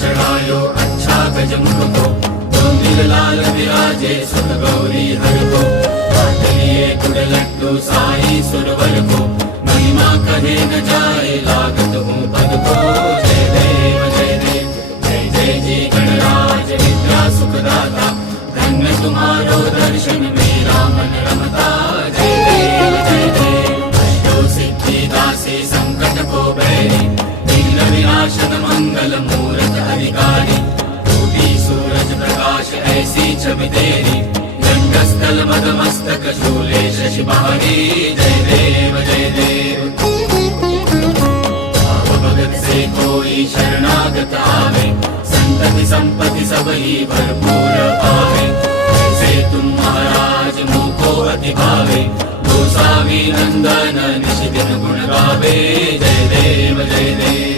चढ़ायो अच्छा गजमुख को, तो नीललाल विराजे सुत गौरी हर को। हाथ लिए गुड़ लड्डू साई सुरवर को, महिमा कहे न जाए लागत हूँ पद को। जय देव जय देव जय जय जी गणराज विद्या सुखदाता, धन्य तुम्हारो दर्शन मेरा मन रमता। जय देव जय देव अष्टो सिद्धि दासी संकट को बैरी, विघ्न विनाशन मंगल मूरत अधिकारी। कोटि सूरज प्रकाश ऐसी छवि तेरी, दंडस्थल मदमस्तक शूले शशि बहारी। जय देव जय देव भाव भगत से कोई शरणागत आवे, संतति संपत्ति सबही भरपूर पावे। जैसे तुम महाराज मुझको अति भावे, गोसावी नंदन निशिदिन गुण गावे। जय देव जय देव